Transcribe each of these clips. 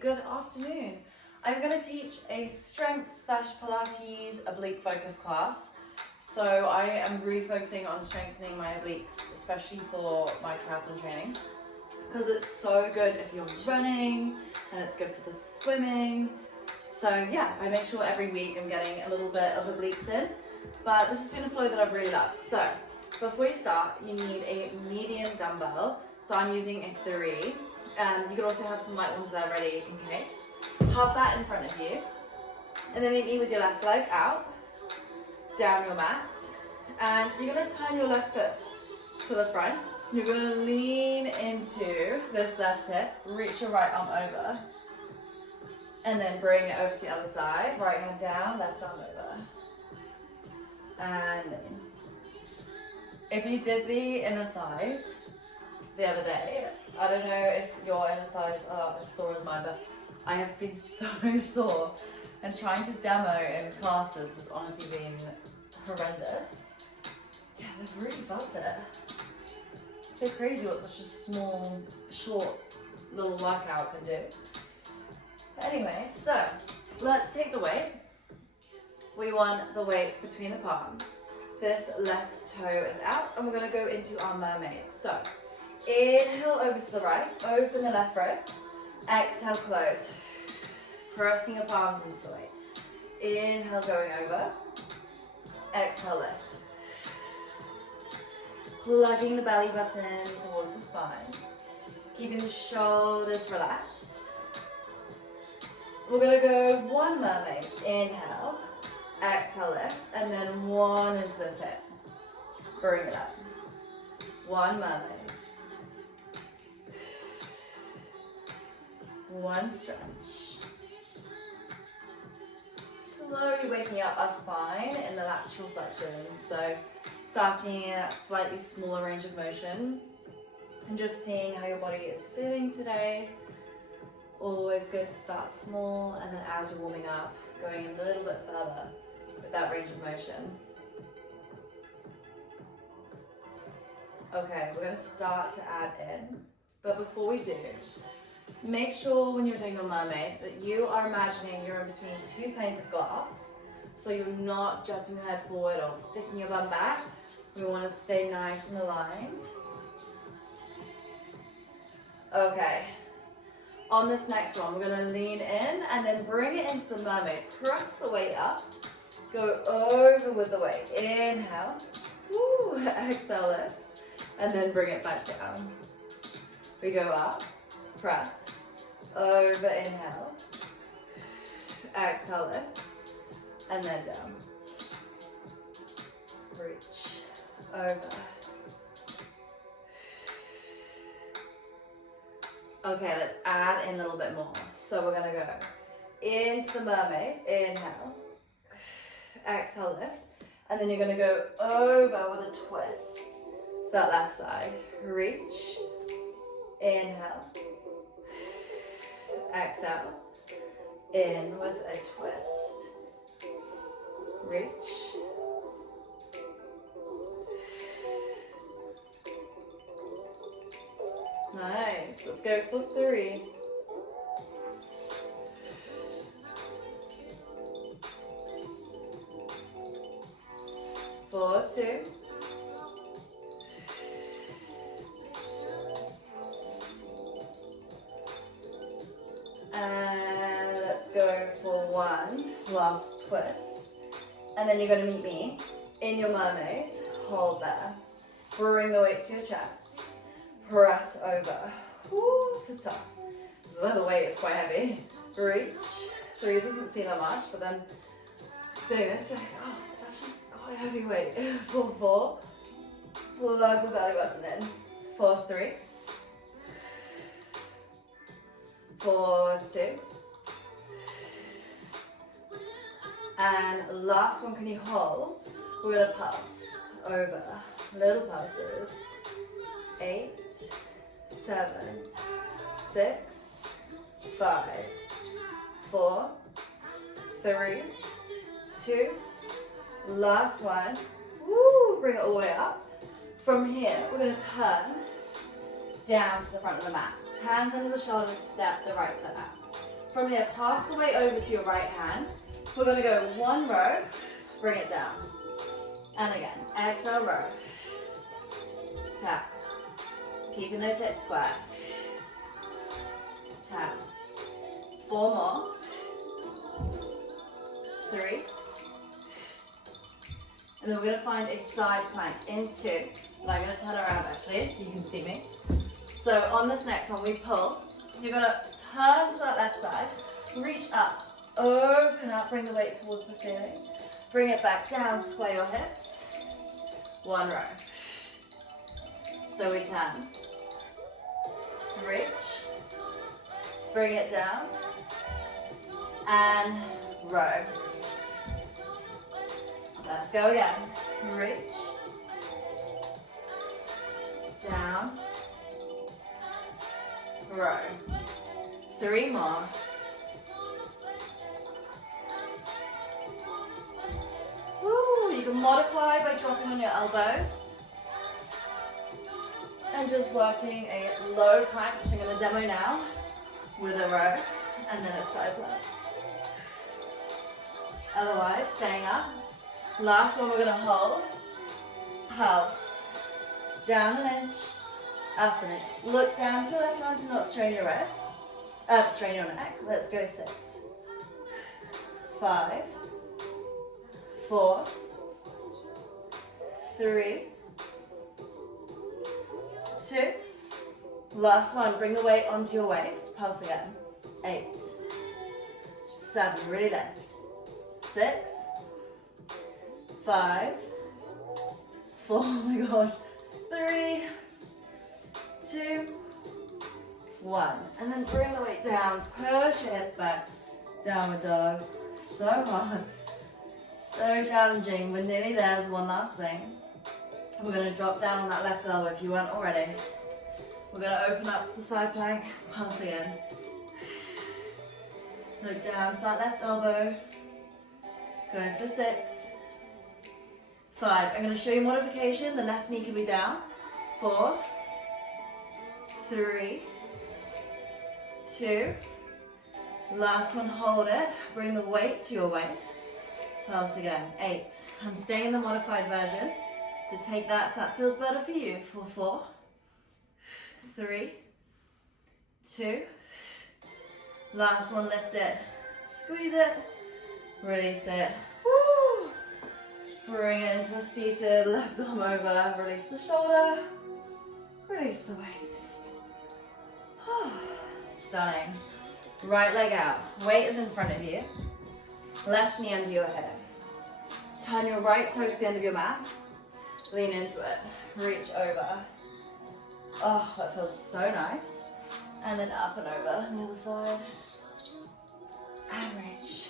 good afternoon. I'm going to teach a strength / Pilates oblique focus class. So I am really focusing on strengthening my obliques, especially for my triathlon training, because it's so good if you're running and it's good for the swimming. So yeah, I make sure every week I'm getting a little bit of obliques in, but this has been a flow that I've really loved. So before you start, you need a medium dumbbell. So I'm using a 3. You could also have some light ones there ready in case. Have that in front of you. And then meet me with your left leg out, down your mat. And you're going to turn your left foot to the front. You're going to lean into this left hip, reach your right arm over. And then bring it over to the other side. Right hand down, left arm over. And if you did the inner thighs the other day, I don't know if your inner thighs are as sore as mine, but I have been so sore, and trying to demo in classes has honestly been horrendous. Yeah, they've really felt it. It's so crazy what such a small, short little workout can do. But anyway, so let's take the weight. We want the weight between the palms. This left toe is out, and we're going to go into our mermaids. So inhale over to the right, open the left wrist. Exhale, close. Pressing your palms into the weight. Inhale, going over. Exhale, lift. Plugging the belly button towards the spine. Keeping the shoulders relaxed. We're going to go one mermaid. Inhale. Exhale, lift. And then one is this hip. Bring it up. One mermaid. One stretch. Slowly waking up our spine in the lateral flexion. So starting in a slightly smaller range of motion and just seeing how your body is feeling today. Always good to start small, and then as you're warming up, going a little bit further with that range of motion. Okay, we're going to start to add in, but before we do, make sure when you're doing your mermaid that you are imagining you're in between 2 planes of glass, so you're not jutting your head forward or sticking your bum back. We want to stay nice and aligned. Okay, on this next one, we're going to lean in and then bring it into the mermaid. Press the weight up, go over with the weight. Inhale, woo, exhale, lift, and then bring it back down. We go up, press, over, inhale, exhale, lift, and then down. Reach, over. Okay, let's add in a little bit more. So we're gonna go into the mermaid, inhale, exhale, lift, and then you're gonna go over with a twist to that left side. Reach, inhale, exhale, in with a twist, reach, nice. Let's go for 3, 4, 2, and let's go for 1 last twist, and then you're going to meet me in your mermaid. Hold there, bring the weight to your chest, press over. Ooh, this is tough. This is where the weight is quite heavy. Reach. 3 doesn't seem that much, but then doing this, you're like, oh, it's actually quite a heavy weight. 4, 4. Plug the belly button in. 4, 3. 4, 2. And last one, can you hold? We're going to pulse over. Little pulses. 8, 7, 6, 5, 4, 3, 2, last one. Woo, bring it all the way up. From here, we're going to turn down to the front of the mat. Hands under the shoulders, step the right foot out. From here, pass the weight over to your right hand. We're gonna go one row, bring it down. And again, exhale, row. Tap. Keeping those hips square. Tap. 4 more. 3. And then we're gonna find a side plank in 2. And I'm gonna turn around actually so you can see me. So on this next one, we pull. You're gonna turn to that left side, reach up, open up, bring the weight towards the ceiling. Bring it back down, square your hips. 1 row. So we turn. Reach. Bring it down. And row. Let's go again. Reach. Down. Row. 3 more. Woo, you can modify by dropping on your elbows. And just working a low plank, which I'm going to demo now, with a row, and then a side plank. Otherwise, staying up. Last one we're going to hold. Pulse. Down an inch, up an inch. Look down to your left arm to not strain your wrist. Strain your neck. Let's go 6. 5. 4. 3. 2. Last one. Bring the weight onto your waist. Pulse again. 8. 7. Really lift. 6. 5. 4. Oh my gosh. 3. 2. 1. And then bring the weight down. Push your hips back. Downward dog. So hard. So challenging. We're nearly there. There's one last thing. We're going to drop down on that left elbow if you weren't already. We're going to open up to the side plank. Pulse again. Look down to that left elbow. Going for 6. 5. I'm going to show you modification. The left knee can be down. 4. 3. 2. Last one, hold it. Bring the weight to your waist. Pulse again. 8. I'm staying in the modified version. So take that if that feels better for you. For 4. 3. 2. Last one, lift it. Squeeze it. Release it. Woo! Bring it into a seated, left arm over. Release the shoulder. Release the waist. Stunning. Right leg out. Weight is in front of you. Left knee under your head. Turn your right toe to the end of your mat. Lean into it. Reach over. Oh, that feels so nice. And then up and over on the other side. And reach.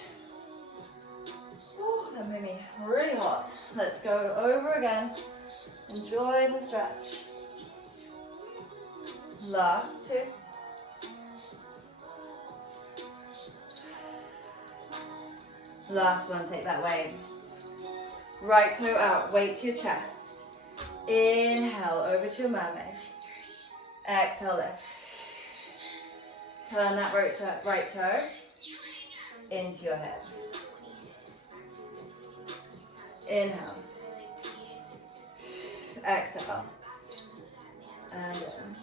Oh, that made me really hot. Let's go over again. Enjoy the stretch. Last 2. Last one, take that weight. Right toe out, weight to your chest. Inhale, over to your mermaid. Exhale, lift. Turn that right toe into your head. Inhale. Exhale. And in.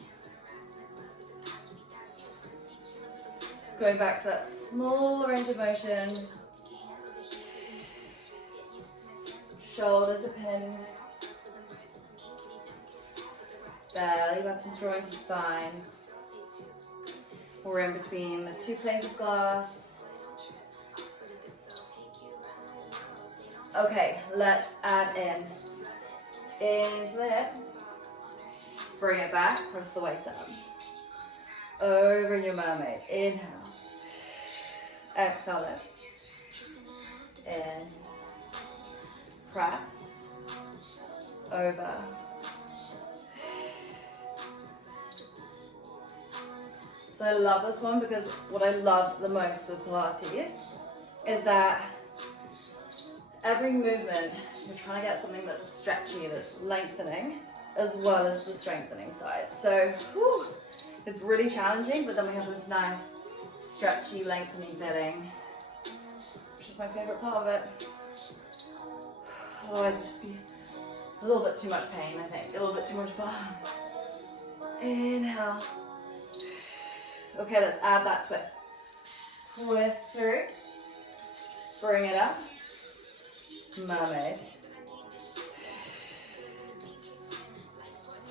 Going back to that small range of motion. Shoulders are pinned. Belly button's drawing to spine. We're in between the 2 planes of glass. Okay, let's add in. Into the hip. Bring it back, press the weight up. Over in your mermaid. Inhale. Exhale, lift. In. Press. Over. So I love this one because what I love the most with Pilates is that every movement you're trying to get something that's stretchy, that's lengthening, as well as the strengthening side. So it's really challenging, but then we have this nice stretchy, lengthening feeling, which is my favourite part of it. Otherwise it'd just be a little bit too much pain, I think, a little bit too much bar. Inhale. Okay, let's add that twist. Twist through, bring it up, mermaid.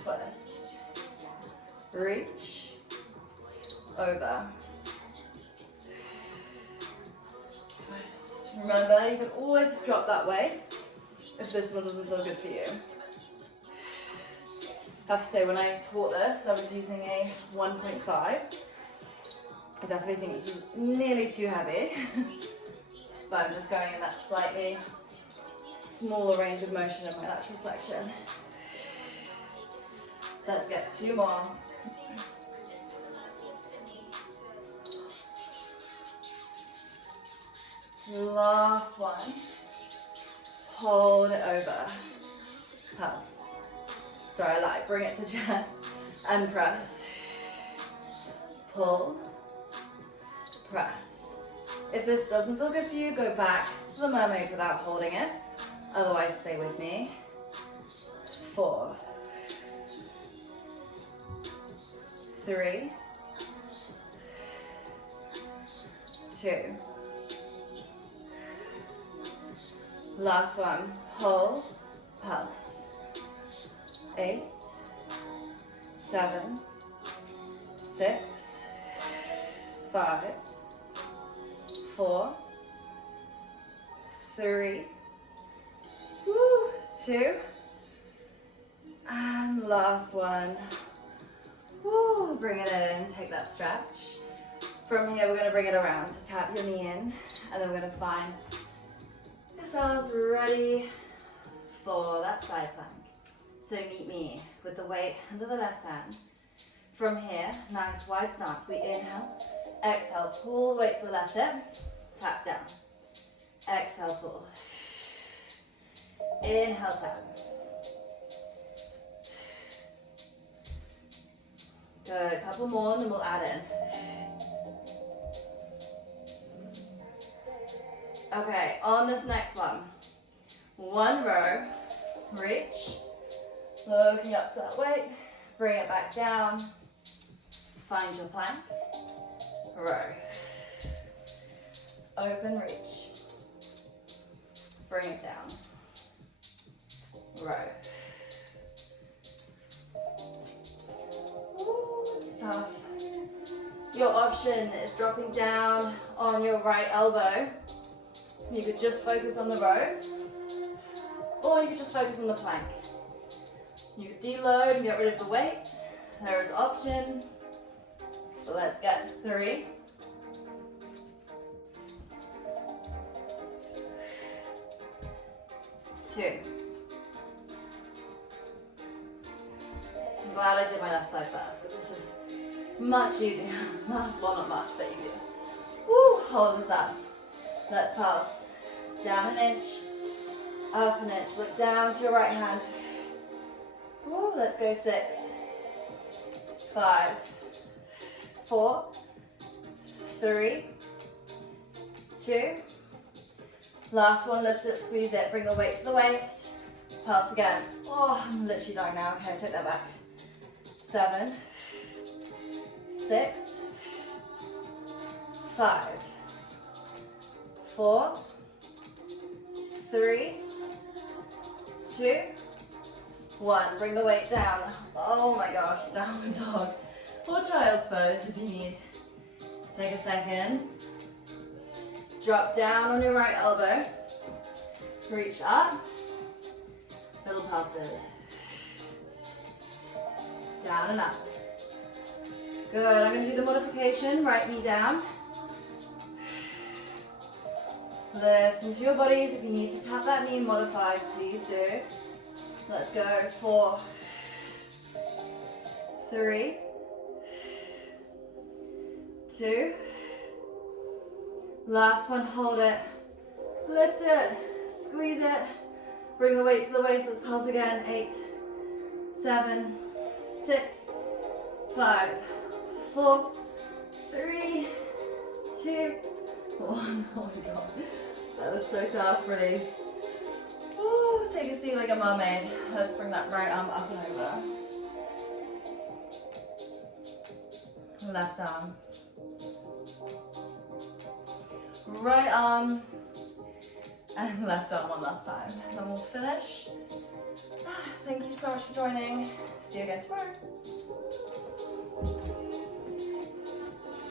Twist, reach, over. Twist. Remember, you can always drop that weight if this one doesn't feel good for you. I have to say, when I taught this, I was using a 1.5. I definitely think this is nearly too heavy, but I'm just going in that slightly smaller range of motion in my lateral flexion. Let's get 2 more. Last one. Hold it over. Pulse. Sorry, I like bring it to chest and press. Pull. Press. If this doesn't feel good for you, go back to the mermaid without holding it. Otherwise, stay with me. 4. 3. 2. Last one. Hold. Pulse. 8. 7. 6. 5. 4. 3. 2. And last one. Woo, bring it in, take that stretch. From here, we're going to bring it around. So tap your knee in, and then we're going to find yourselves ready for that side plank. So meet me with the weight under the left hand. From here, nice wide stance. We inhale, exhale, pull the weight to the left hip, tap down. Exhale, pull. Inhale, tap. Good, a couple more and then we'll add in. Okay, on this next one, 1 row, reach, looking up to that weight, bring it back down, find your plank, row, open reach, bring it down, row. It's tough. Your option is dropping down on your right elbow. You could just focus on the row, or you could just focus on the plank. You could deload and get rid of the weight. There is option. So let's get 3. 2. I'm glad I did my left side first, because this is much easier. Last one, not much, but easier. Woo, hold this up. Let's pulse. Down an inch, up an inch. Look down to your right hand. Woo, let's go 6, 5, 4, 3, 2. Last one, lift it, squeeze it. Bring the weight to the waist. Pulse again. Oh, I'm literally dying now. Okay, take that back. 7, 6, 5, 4, 3, 2, 1. Bring the weight down. Oh my gosh, downward dog. Or child's pose if you need. Take a second. Drop down on your right elbow. Reach up. Little pulses. Down and up. Good. I'm going to do the modification. Right knee down. Listen to your bodies. If you need to tap that knee and modify, please do. Let's go. 4, 3, 2. Last one. Hold it. Lift it. Squeeze it. Bring the weight to the waist. Let's pulse again. 8, 7, 6, 5, 4, 3, one. Oh my god. That was so tough. Release. Ooh, take a seat like a mermaid. Let's bring that right arm up and over. Left arm. Right arm. And left arm one last time. Then we'll finish. Thank you so much for joining. See you again tomorrow.